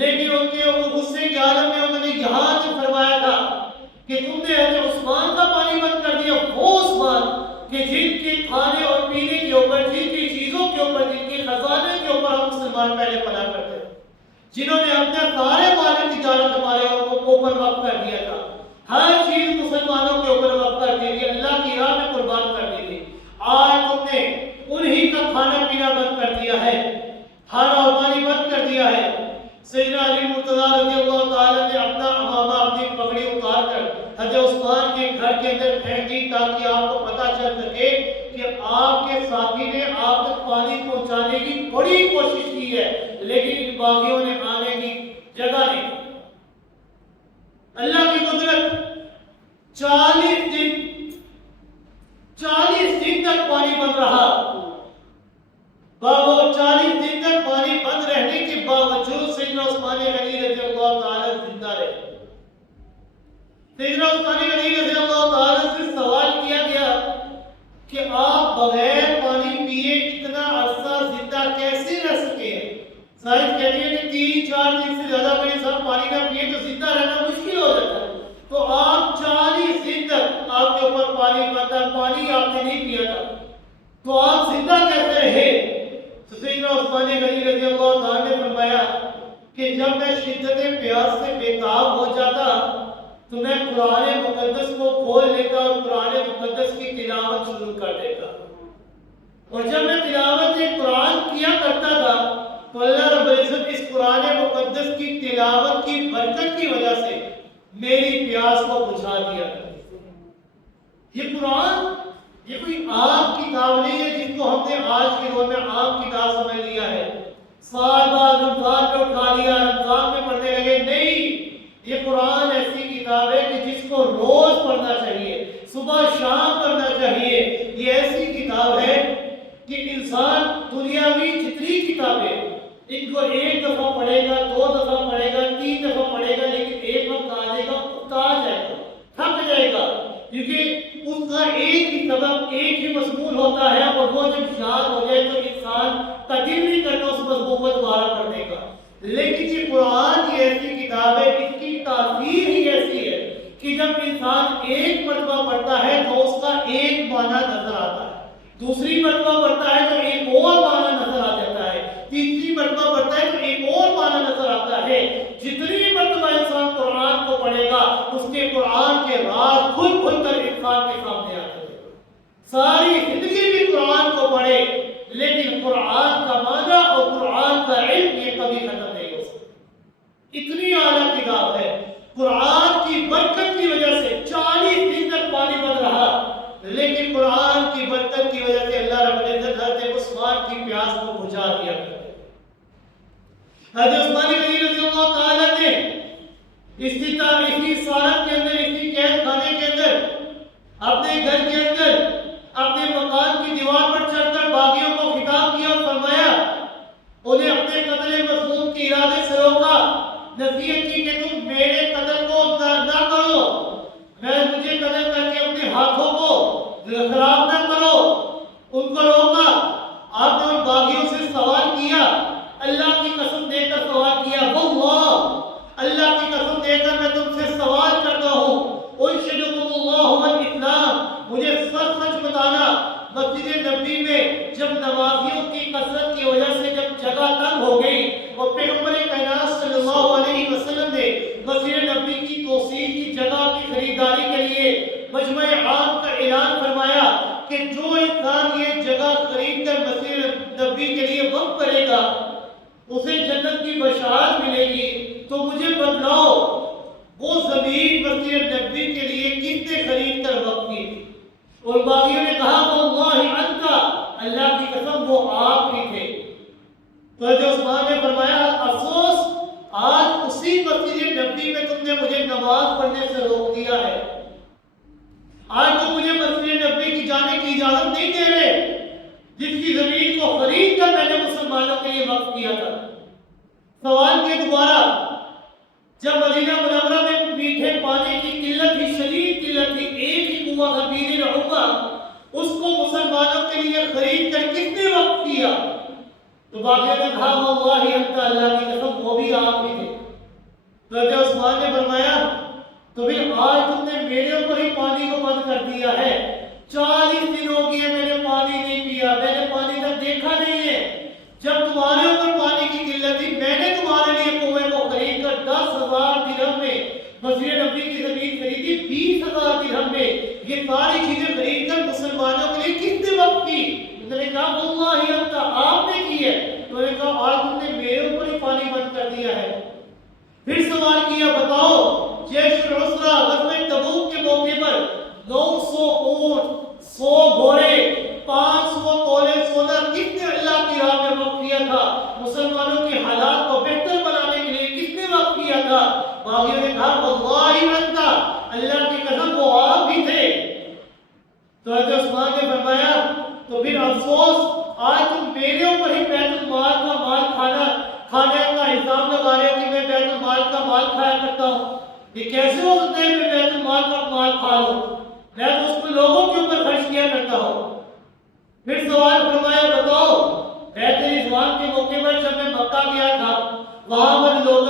لیکن ان کے غصے کے عالم میں انہوں نے یہاں سے فرمایا تھا کہ تم نے حضرت عثمان کا پانی بند کر دیا، وہ عثمان کہ جن کے کھانے اور پینے کے اوپر، جن کی چیزوں کے اوپر، جن کے خزانے کے اوپر ہم مسلمان پہلے پناہ کرتے تھے، جنہوں نے اپنے سارے مال تجارت ہمارے اوپر وقف کر دیا تھا، ہر چیز مسلمانوں کے اوپر وقف کر دی تھی، اللہ کی راہ میں قربان کر دی تھی، آج تم نے انہی کا کھانا پینا بند کر دیا ہے، کھانا اور پانی بند کر دیا ہے. سیدنا علی مرتضیٰ رضی اللہ تعالیٰ نے اپنا امامہ، اپنی پگڑی اتار کر حضرت عثمان کے گھر کے اندر پھینک دی تاکہ آپ کو پتہ چل سکے کہ آپ کے ساتھی نے آپ تک پانی پہنچانے کی بڑی کوشش کی ہے، لیکن ان باغیوں نے آنے کی جگہ نہیں. اللہ کی قدرت 40 دن تک پانی بند رہا. 40 دن تک پانی بند رہنے کے باوجود سیدنا عثمان غنی رضی اللہ تعالیٰ زندہ رہے. سیدنا عثمان غنی رضی اللہ تعالیٰ سے سوال کیا گیا کہ آپ بغیر پانی پیے اتنا عرصہ زندہ کیسے رہ سکے ہیں؟ سائنس کہتی ہے کہ 3-4 دن سے زیادہ اگر انسان پانی نہ پیے تو زندہ رہنا مشکل ہو جاتا ہے، تو آپ 40 دن تک آپ کے اوپر پانی بند تھا، پانی آپ نے نہیں پیا تھا، تو آپ زندہ کیسے رہے؟ سیدنا عثمان غنی رضی اللہ تعالیٰ نے فرمایا کہ جب میں شدت پیاس سے بےتاب ہو جاتا تو میں قرآن مقدس کو کھول لیتا اور قرآن مقدس کی تلاوت شروع کر دیتا، اور جب میں تلاوت قرآن کیا کرتا تھا تو اللہ رب العزت اس قرآن مقدس کی تلاوت کی برکت کی وجہ سے میری پیاس کو بجھا دیا. یہ قرآن یہ کوئی عام کتاب نہیں ہے جس کو ہم نے آج کے دور میں عام کتاب سمجھ لیا ہے، سال بعد رمضان میں اٹھا لیا، رمضان میں پڑھنے لگے. نہیں، یہ قرآن ایسی کتاب ہے کہ جس کو روز پڑھنا چاہیے، صبح شام پڑھنا چاہیے. یہ ایسی کتاب ہے کہ انسان دنیاوی جتنی کتابیں ان کو ایک دفعہ پڑھے گا، 2 دفعہ پڑھے گا، 3 دفعہ پڑھے گا، لیکن ایک وقت آ جائے گا اکتا جائے گا، تھک جائے گا، کیونکہ اس کا ایک ہی سبب، ایک ہی مضمون ہوتا ہے، اور وہ جب یاد ہو جائے تو انسان تدبیر نہیں کرتا اس مضمون کو دوبارہ پڑھنے کا. لیکن یہ قرآن یہ ایسی کتاب ہے، اس کی تاثیر ہی ایسی ہے کہ جب انسان ایک مرتبہ پڑھتا ہے تو اس کا ایک معنی نظر آتا ہے، دوسری مرتبہ پڑھتا ہے تو ایک اور معنی نظر آ جاتا ہے، تیسری مرتبہ پڑھتا ہے تو ایک اور معنی نظر آتا ہے. جتنی مرتبہ انسان قرآن کو پڑھے گا اس کے قرآن کے راز کھل کھل کر انسان کے سامنے آتے ہیں. ساری زندگی بھی قرآن کو پڑھے لیکن قرآن کا معنی اور قرآن کا علم یہ کبھی ختم نہیں ہو سکتا. اتنی اعلیٰ کتاب ہے. قرآن کی برکت کی وجہ سے 40 دن تک پانی بند رہا، لیکن قرآن کی برکت کی وجہ سے اللہ رب العزت حضرت عثمان کی پیاس کو بجھا دیا. حضرت عثمان غنی رضی اللہ تعالیٰ نے اسی سارت کے اندر، اسی قید خانے کے اندر، اپنے گھر کے اندر، اپنے مکان کی دیوار پر چڑھ کر باغیوں کو خطاب کیا اور فرمایا، انہیں اپنے قتل مظلوم کے ارادے سے روکا، نصیحت کی کہ تم میرے قتل کو نہ کرو، مجھے قتل کر کے اپنے ہاتھوں کو خراب نہ کرو، ان کو روکا. آپ نے ان باغیوں سے سوال کیا، اللہ کی قسم دے کر سوال کیا، واللہ، اللہ کی قسم دے کر میں تم سے سوال کرتا ہوں، انشدکم اللہ والاسلام، مجھے سچ سچ بتانا، مسجد نبی میں جب نمازیوں کی کثرت کی وجہ سے جب جگہ تنگ ہو گئی اور پیغمبر کائنات صلی اللہ علیہ وسلم نے مسجد نبی کی توسیع کی جگہ کی خریداری کے لیے مجمع عام کا اعلان فرمایا کہ جو انسان یہ جگہ خرید کر مسجد نبی کے لیے وقف کرے گا اسے جنت کی بشارت ملے گی، تو مجھے بتلاؤ وہ زمین مسجد نبی کے لیے کس نے خرید کر وقف کی تھی؟ اور باغیوں نے کہا واللہ انت، اللہ کی قسم وہ آپ ہی تھے. تو حضرت عثمان نے فرمایا افسوس، آج اسی مسجد نبی میں تم نے مجھے نماز پڑھنے سے روک دیا ہے، آج تم مجھے مسجد نبی کی جانے کی اجازت نہیں دے رہے جس کی زمین کو خرید کر میں نے مسلمانوں کے لیے وقف کیا تھا. سوال کے دوبارہ جب مدینہ منورہ میں میٹھے پانی کی قلت تھی، شدید قلت تھی، ایک ہی کنواں تھا بیر رعوبہ، کے لیے خرید کر کس نے وقف کیا؟ تو باقیوں نے کہا واللہ انت، اللہ کی قسم وہ بھی آپ ہی تھے۔ تو حضرت عثمان نے فرمایا تو پھر آج تم نے میرے اوپر ہی پانی کو بند کر دیا ہے، 40 دن ہو گئے میں نے پانی نہیں پیا، میں نے پانی تک دیکھا نہیں ہے۔ جب تمہارے اوپر پانی کی قلت تھی میں نے تمہارے لیے کنویں کو خرید کر 10,000 درہم میں مسجد نبوی کی زمین خریدی، 20,000 درہم میں یہ ساری چیزیں خرید کر مسلمانوں کے لیے کس نے وقف کی؟ انہوں نے کہا واللہ انت، آپ نے کی ہے۔ تو انہوں نے کہا آج تم نے میرے اوپر ہی پانی بند کر دیا ہے۔ پھر سوال کیا بتاؤ جیش العسرہ غزوہ تبوک کے موقع پر 900 اونٹ، 100 گھوڑے، 500 تولے سونا کس نے اللہ کی راہ میں وقف کیا تھا؟ مسلمانوں کے حالات کو بہتر بنانے کے لیے کس نے وقف کیا تھا؟ باغیوں نے کہا واللہ انت، اللہ کی قسم وہ آپ ہی تھے۔ تو حضرت عثمان نے فرمایا تو پھر افسوس آج تم میرے اوپر ہی بیت المال کا مال کھانے کا الزام لگا رہے ہو کہ میں بیت المال کا مال کھایا کرتا ہوں۔ یہ کیسے ہو سکتا ہے میں بیت المال کا مال کھا لوں؟ میں تو اس کو لوگوں کے اوپر خرچ کیا کرتا ہوں۔ پھر سوال فرمایا بتاؤ بیت رضوان کے موقع پر جب میں مکہ گیا تھا وہاں پر لوگوں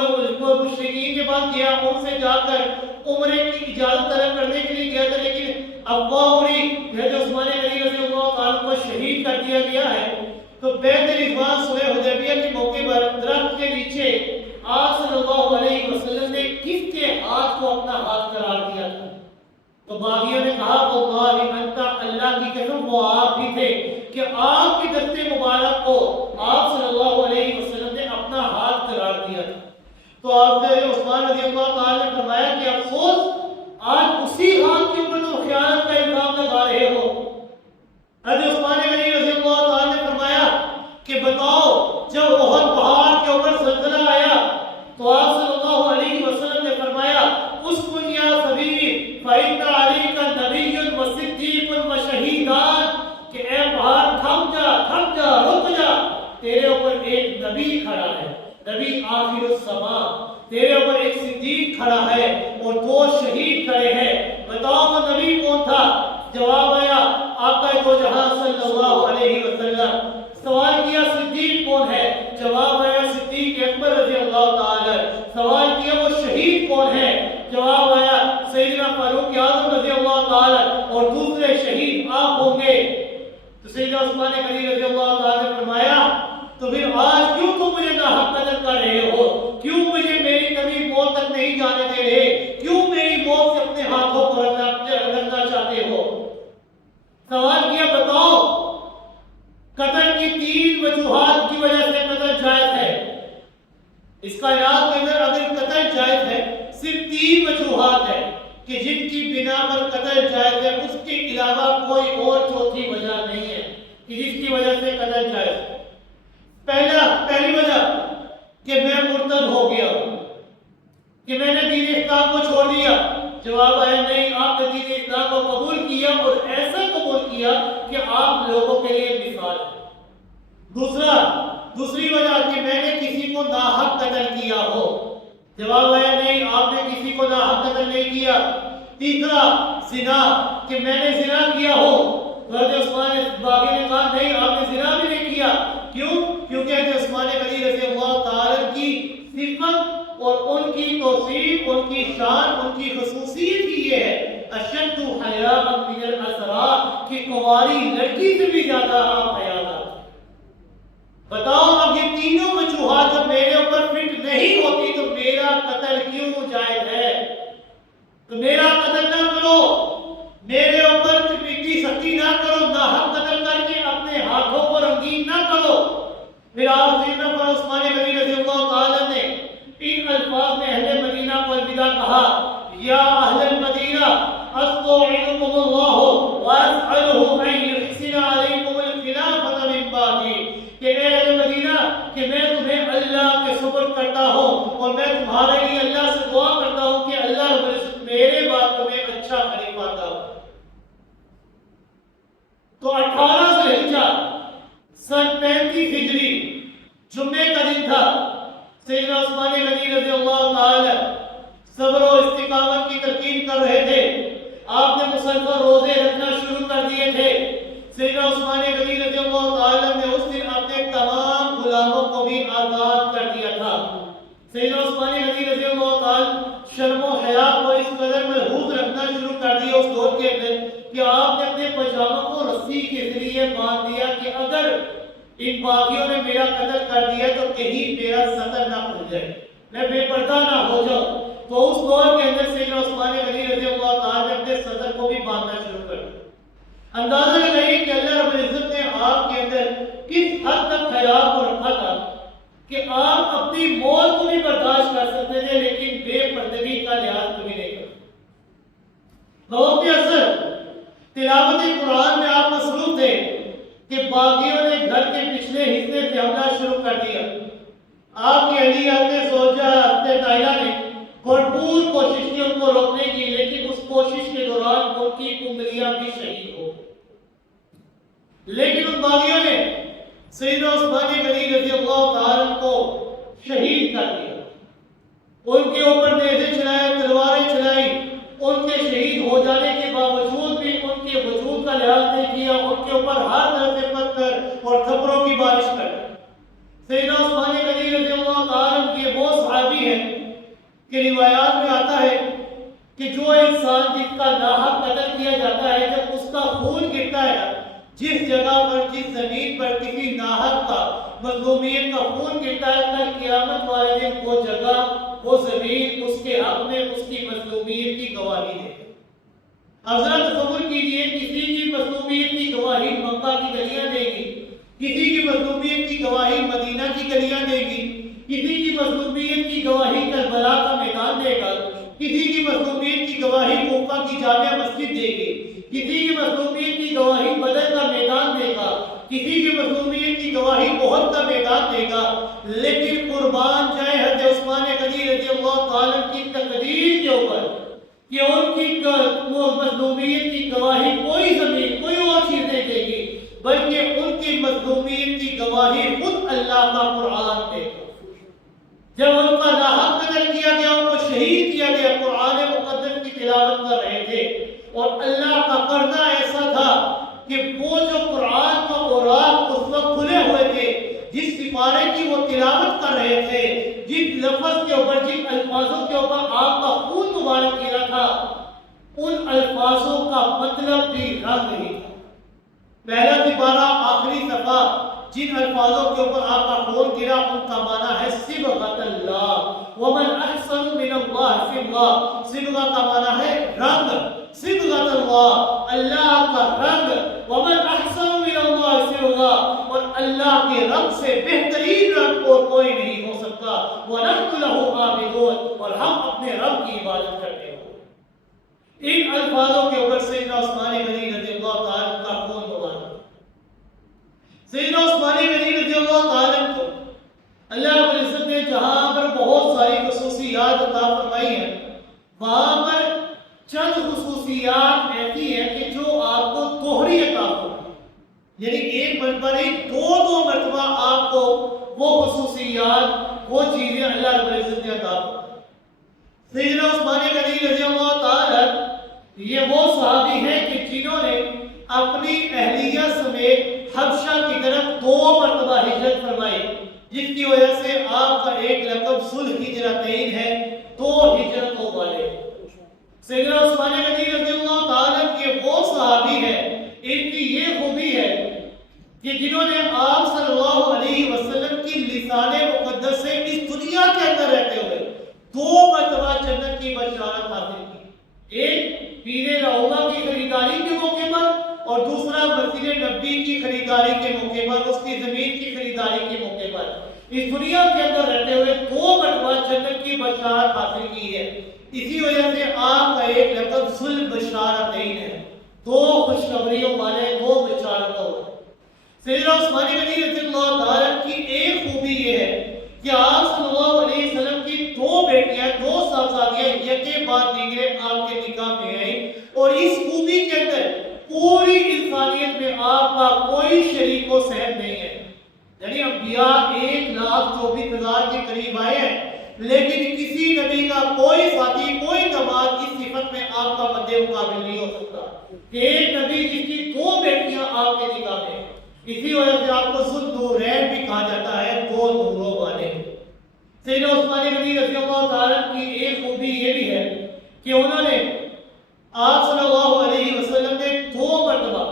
مشرکین کے پاس گیا، ان سے جا کر عمرے کی اجازت طلب کرنے کے لیے گیا تھا، لیکن افواہ اڑی حضرت عثمان غنی رضی اللہ تعالیٰ کو شہید کر دیا گیا ہے۔ تو بیت رضوان صلح حدیبیہ کے موقع پر درخت کے نیچے آپ صلی اللہ علیہ وسلم نے کس کے ہاتھ کو اپنا ہاتھ قرار دیا تھا؟ تو باغیوں نے کہا واللہ انت، اللہ کی قسم وہ آپ ہی تھے کہ آپ کے دست مبارک کو آپ صلی اللہ علیہ وسلم نے اپنا ہاتھ قرار دیا تھا۔ تو آپ نے عثمان رضی اللہ تعالیٰ نے فرمایا کہ افسوس آج اسی ہاتھ کے اوپر تم خیانت کا الزام لگا رہے ہو۔ حضرت عثمان غنی رضی اللہ تعالیٰ نے فرمایا کہ بتاؤ جب احد پہاڑ کے اوپر زلزلہ آیا تو آپ صلی اللہ علیہ وسلم نے فرمایا اسکن یا صبی فإن علیک نبی و صدیق و شہیدان، کہ اے پہاڑ تھم جا رک جا، تیرے اوپر ایک نبی کھڑا ہے، نبی آخر الزمان، تیرے اوپر ایک صدیق کھڑا ہے اور 2 شہید کھڑے ہیں۔ بتاؤ وہ نبی کون تھا؟ جواب آیا آقا دو جہاں صلی اللہ علیہ وسلم۔ سوال کیا صدیق کون ہے؟ جواب آیا صدیق اکبر رضی اللہ تعالی۔ سوال کیا وہ شہید کون ہے؟ جواب آیا سیدنا فاروق اعظم رضی اللہ تعالی، اور دوسرے شہید آپ ہوں گے۔ تو سیدنا عثمان غنی رضی اللہ تعالی نے فرمایا تو پھر آج کیوں تم مجھے ناحق قتل کر رہے ہو؟ کیوں مجھے میری کبھی موت تک نہیں جانے دے رہے؟ کیوں میری موت سے اپنے ہاتھوں کو رکھنا چاہتے ہو؟ سوال کیا بتاؤ قتل کی 3 وجوہات کی وجہ سے قتل جائز ہے۔ اس کائنات کے اندر اگر قتل جائز ہے صرف 3 وجوہات ہے کہ جن کی بنا پر قتل جائز ہے، اس کے علاوہ کوئی اور چوتھی وجہ نہیں ہے کہ جس کی وجہ سے قتل جائز ہے۔ پہلی وجہ کہ میں مرتد ہو گیا، کہ میں نے دین اسلام کو چھوڑ دیا۔ جواب آیا نہیں، آپ نے دین اسلام کو قبول کیا اور ایسا قبول کیا کہ آپ لوگوں کے لیے مثال ہے۔ دوسری وجہ کہ میں نے کسی کو ناحق قتل کیا ہو۔ جواب آیا نہیں، آپ نے کسی کو ناحق قتل نہیں کیا۔ تیسرا زنا، کہ میں نے زنا کیا ہو۔ حضرت عثمان باغی نے کہا نہیں، آپ نے زنا بھی نہیں کیا۔ کیوں؟ کیونکہ حضرت عثمان غنی رضی اللہ تعالی کی صفت اور ان کی توصیف، ان کی شان، ان کی خصوصیت ہی یہ ہے اشد حیاء من الاسرا، کہ کنواری لڑکی سے بھی زیادہ آپ حیادار۔ بتاؤ اب یہ تینوں وجوہات جب میرے اوپر فٹ نہیں ہوتی تو میرا قتل کیوں جائز ہے؟ تو میرا قتل نہ کرو، میرے اوپر کی سختی نہ کرو، ناحق قتل کر کے اپنے ہاتھوں کو رنگین نہ کرو۔ پھر آپ سیدنا عثمان غنی رضی اللہ تعالیٰ نے ان الفاظ میں اہل مدینہ کو الوداع کہا، یا اہل المدینہ استوعدکم اللہ واسألہ ان یحسن علیکم الخلافۃ من بعدی، کہ اے اہل مدینہ کہ میں تمہیں اللہ کے سپرد کرتا ہوں اور میں تمہارے لیے اللہ سے دعا کرتا ہوں کہ اللہ رب العزت میرے بعد تمہیں اچھا خلیفہ عطا فرمائے۔ تو 18 ذوالحجہ سن 35 ہجری جمعے کا دن تھا۔ سیدنا عثمان غنی رضی اللہ تعالی صبر و استقامت کی تلقین کر رہے تھے۔ آپ نے مسلسل روزے رکھنا شروع کر دیے تھے۔ سیدنا عثمان غنی آزاد کر دیا تھا۔ سیدنا عثمان غنی رضی اللہ تعالی شرم و حیا کو اس قدر محفوظ رکھنا شروع کر دیا اس دور کے اندر کہ آپ نے اپنے پاجاموں کو رسی کے ذریعے باندھ دیا کہ اگر ان باغیوں نے میرا قتل کر دیا تو کہیں میرا سطر نہ کھل جائے، میں بے پردہ نہ ہو جاؤں۔ تو اس دور کے اندر سیدنا عثمان غنی رضی اللہ تعالی نے اپنے صدر کو بھی باندھنا شروع کر دیا۔ اندازہ لگائیے کہ اللہ رب العزت نے آپ کے اندر کس حد تک حیا کو رکھا تھا کہ آپ اپنی موت کو بھی برداشت کر سکتے تھے لیکن بے پردگی کا لحاظ کبھی نہیں کرتے۔ بہت اثر تلاوت قرآن میں آپ مصروف تھے کہ باغیوں نے گھر کے پچھلے حصے سے حملہ شروع کر دیا۔ آپ کی اہلیہ حضرت زوجہ حضرت طاہرہ نے بھرپور کوشش کی ان کو روکنے کی، لیکن اس کوشش کے دوران ان کی کنگلیاں بھی شہید ہو گئی۔ لیکن ان باغیوں نے سیدنا عثمان غنی رضی اللہ تعالیٰ کو شہید کر دیا، ان کے اوپر نیزے چلائے، تلواریں چلائی، ان کے شہید ہو جانے کے باوجود بھی ان کے وجود کا لحاظ نہیں کیا، ان کے اوپر ہر طرح سے پتھر اور تھپڑوں کی بارش کر۔ سیدنا عثمان غنی رضی اللہ تعالیٰ کے وہ صحابی ہیں کہ روایات میں آتا ہے کہ جو انسان جس کا ناحق قتل کیا جاتا ہے، جب اس کا خون گرتا ہے، جس جگہ پر جس زمین پر کسی ناحق کا مظلومیت کا خون گرتا ہے، کل قیامت والے دن وہ جگہ وہ زمین اس کے حق میں اس کی مظلومیت کی گواہی دے۔ اب ذرا تصور کیجئے کسی کی مظلومیت کی گواہی مکہ کی گلیاں دے گی، کسی کی مظلومیت کی گواہی مدینہ کی گلیاں دے گی، کسی کی مظلومیت کی گواہی کربلا کا میدان دے گا، کسی کی مظلومیت کی گواہی کوفہ کی جامع مسجد دے گی، کسی کی مظلومیت کی گواہی بدر کا میدان دے گا، کسی کی مظلومیت کی گواہی احد کا میدان دے گا، لیکن قربان جائے حضرت عثمان غنی رضی اللہ تعالیٰ کی تقریر کے اوپر کہ ان کی مظلومیت کی گواہی کوئی زمین کوئی اور چیز نہیں دے گی، بلکہ ان کی مظلومیت کی گواہی خود اللہ کا قرآن دے گا۔ جب ان کا ناحق قتل کیا گیا، ان کو شہید کیا گیا، قرآن مقدس کی تلاوت کر رہے تھے، اور اللہ کا کرنا ایسا تھا کہ وہ جو قرآن کا اوراق اس وقت کھلے ہوئے تھے، جس سپارے کی وہ تلاوت کر رہے تھے، جس لفظ کے اوپر جن الفاظوں کے اوپر آپ کا خون مبارک گرا تھا، ان الفاظوں کا مطلب بھی رنگ نہیں تھا۔ پہلا سپارہ آخری صفحہ جن الفاظوں کے اوپر آپ کا خون گرا، ان کا معنی ہے صبغۃ اللہ، ومن احسن من اللہ صبغہ۔ صبغہ کا معنی ہے رنگ، صبغۃ اللہ اللہ کا رنگ، ومن احسن من اللہ صبغہ، اور اللہ کے رنگ سے بہترین رنگ اور کوئی نہیں ہو سکتا، وَنَحْنُ لَهُ عَابِدُونَ، اور ہم اپنے رب کی عبادت کرتے ہیں۔ ان الفاظوں کے اوپر سیدنا عثمان غنی رضی اللہ تعالیٰ کا خون مبارک۔ سیدنا عثمان غنی رضی اللہ تعالیٰ کو اللہ رب العزت نے جہاں پر بہت ساری خصوصیات عطا فرمائی ہیں، وہاں پر چند خصوصیات ایسی ہیں کہ جو آپ کو دوہری عطا فرمائی، یعنی ایک مرتبہ نہیں، دو مرتبہ آپ کو وہ خصوصیات وہ چیزیں اللہ رب العزت نے عطا فرمائی۔ سیدنا عثمان غنی رضی اللہ تعالیٰ یہ وہ صحابی ہیں کہ جنہوں نے اپنی اہلیہ سمیت حبشہ کی طرف 2 مرتبہ ہجرت فرمائی، جس کی وجہ سے آپ کا ایک لقب صلح ہجرتین ہے، 2 ہجرتوں والے۔ سیدنا عثمان غنی رضی اللہ تعالیٰ کے وہ صحابی ہیں، ان کی یہ خوبی ہے کہ جنہوں نے آپ صلی اللہ علیہ وسلم کی لسان مقدس سے اس دنیا کے اندر رہتے ہوئے 2 مرتبہ جنت کی بشارت حاصل کی، ایک پیر روضہ کی خریداری کے موقع پر، اور دوسرا مسجد نبی کی خریداری کے موقع پر، اس کی زمین کی خریداری کے موقع پر اس دنیا کے اندر رہتے ہوئے 2 مرتبہ جنت کی بشارت حاصل کی ہے۔ اسی وجہ سے آپ کا ایک لقب ذو البشارتین ہے، 2 خوشخبریوں والے، 2 بشارتوں والے۔ سیدنا عثمان غنی رضی اللہ تعالیٰ کی ایک خوبی یہ ہے کہ آپ صلی اللہ علیہ وسلم کی 2 بیٹیاں، 2 صاحبزادیاں یکے بعد دیگرے آپ کے نکاح میں آئیں، اور اس خوبی کے اندر پوری انسانیت میں آپ کا کوئی شریک و صحب نہیں ہے، یعنی انبیاء 1,24,000 کے قریب آئے ہیں، لیکن کسی نبی کا کوئی ساتھی، کوئی دماد اس صفت میں آپ کا مد مقابل نہیں ہو سکتا کہ ایک نبی جس کی 2 بیٹیاں آپ کے نکاح میں ہیں۔ اسی وجہ سے آپ کو ذو النورین بھی کہا جاتا ہے، 2 نوروں والے۔ سیدنا عثمان غنی رضی اللہ تعالیٰ کی ایک خوبی یہ بھی ہے کہ انہوں نے آپ صلی اللہ علیہ وسلم نے 2 مرتبہ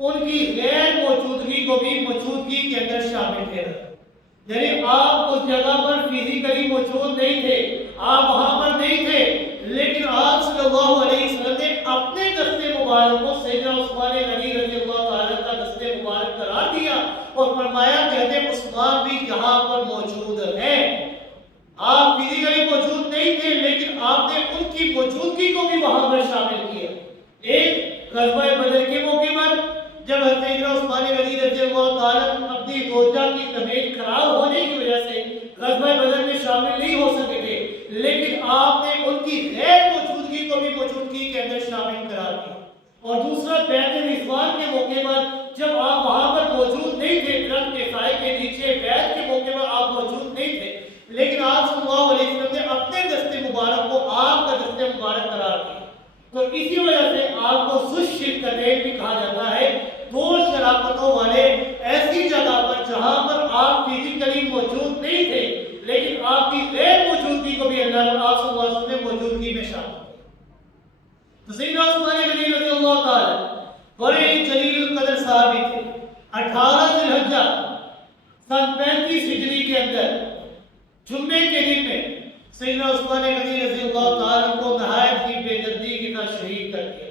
ان کی غیر موجودگی کو بھی موجودگی کے اندر شامل کیا، یعنی آپ اس جگہ پر فزیکلی موجود نہیں تھے، آپ وہاں پر نہیں تھے، لیکن آپ صلی اللہ علیہ وسلم نے اپنے دستے مبارک کو سیدنا عثمان غنی رضی اللہ تعالیٰ کا دستے مبارک قرار دیا اور فرمایا کہ حضرت عثمان بھی یہاں پر موجود ہیں۔ آپ فزیکلی موجود نہیں تھے لیکن آپ نے ان کی موجودگی کو بھی وہاں پر شامل کیا۔ ایک غزوہ بدر کے موقع پر جب حضرت عثمان غنی رضی اللہ تعالیٰ اپنی زوجہ کی طبیعت خراب ہونے کی وجہ سے غزوہ بدر میں شامل نہیں ہو سکے تھے، لیکن آپ نے ان کی غیر موجودگی کو بھی موجودگی کے اندر شامل قرار دیا۔ اور دوسرا بیعت رضوان کے موقع پر جب آپ وہاں پر موجود نہیں تھے، درخت کے سائے کے نیچے بیعت کے موقع پر آپ موجود نہیں تھے، لیکن آپ صلی اللہ علیہ وسلم نے اپنے دستے مبارک کو آپ کا دستے مبارک قرار دیا۔ تو اسی وجہ سے آپ کو ذو الشرکتین بھی کہا جاتا ہے، 2 شراکتوں والے ایسی جگہ پر جہاں پر آپ فزیکلی موجود نہیں تھے لیکن آپ کی غیر موجودگی کو بھی اللہ نے آپ صلی اللہ علیہ وسلم نے موجودگی میں شامل کیا۔ تو سیدنا عثمان غنی رضی اللہ تعالیٰ بڑے ہی جلیل القدر صحابی تھے۔ 18 ذی الحجہ سن 35 ہجری کے اندر جمعے کے دن میں سیدنا عثمان غنی رضی اللہ تعالیٰ کو نہایت ہی بے دردی کے ساتھ شہید کر دیا۔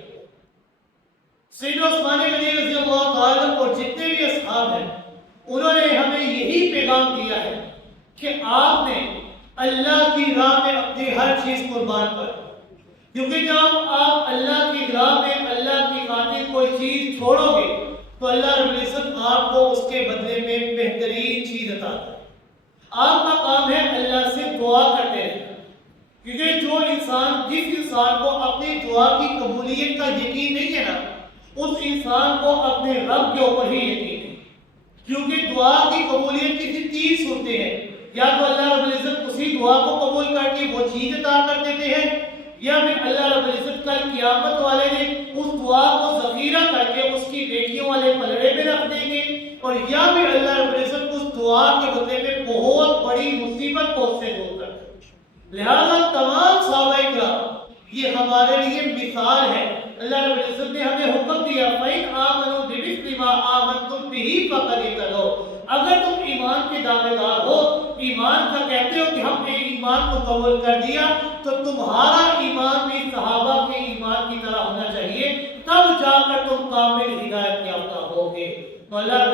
سیدنا عثمان غنی رضی اللہ تعالیٰ اور جتنے بھی اصحاب ہیں انہوں نے ہمیں یہی پیغام دیا ہے کہ آپ نے اللہ کی راہ میں اپنی ہر چیز قربان کر، کیونکہ جب آپ اللہ کی راہ میں اللہ کی خاطر کوئی چیز چھوڑو گے تو اللہ رب العزت آپ کو اس کے بدلے میں بہترین چیز عطا کرے۔ آپ کا کام ہے اللہ سے دعا کرتے رہنا، کیونکہ جو انسان جس انسان کو اپنی دعا کی قبولیت کا یقین نہیں ہے نا، اس انسان کو اپنے رب کے اوپر ہی یقین ہے، کیونکہ دعا کی قبولیت کی 3 صورتیں ہیں، یا تو اللہ رب العزت اسی دعا کو قبول کر کے وہ چیز عطا کر دیتے ہیں، یا پھر اللہ رب العزت کل قیامت والے دن اس دعا کو ذخیرہ کر کے اس کی نیکیوں والے پلڑے میں رکھ دیں گے، اور یا پھر اللہ رب العزت اس دعا کے بدلے میں بہت بڑی مصیبت کو اس سے دور کر دیں۔ لہذا تمام صحابہ کرام یہ ہمارے لیے مثال ہے۔ اللہ رب العزت نے ہمیں حکم دیا فَإِنْ آمَنُوا بِمِثْلِ مَا آمَنْتُمْ بِهِ فَقَدِ اهْتَدَوْا، اگر تم ایمان کے دعویدار ہو، ایمان کا کہتے ہو کہ ہم نے ایمان کو قبول کر دیا، تو تمہارا ایمان بھی صحابہ کے ایمان کی طرح ہونا چاہیے، تب جا کر تم کامل ہدایت یافتہ ہوگے۔ تو اللہ رب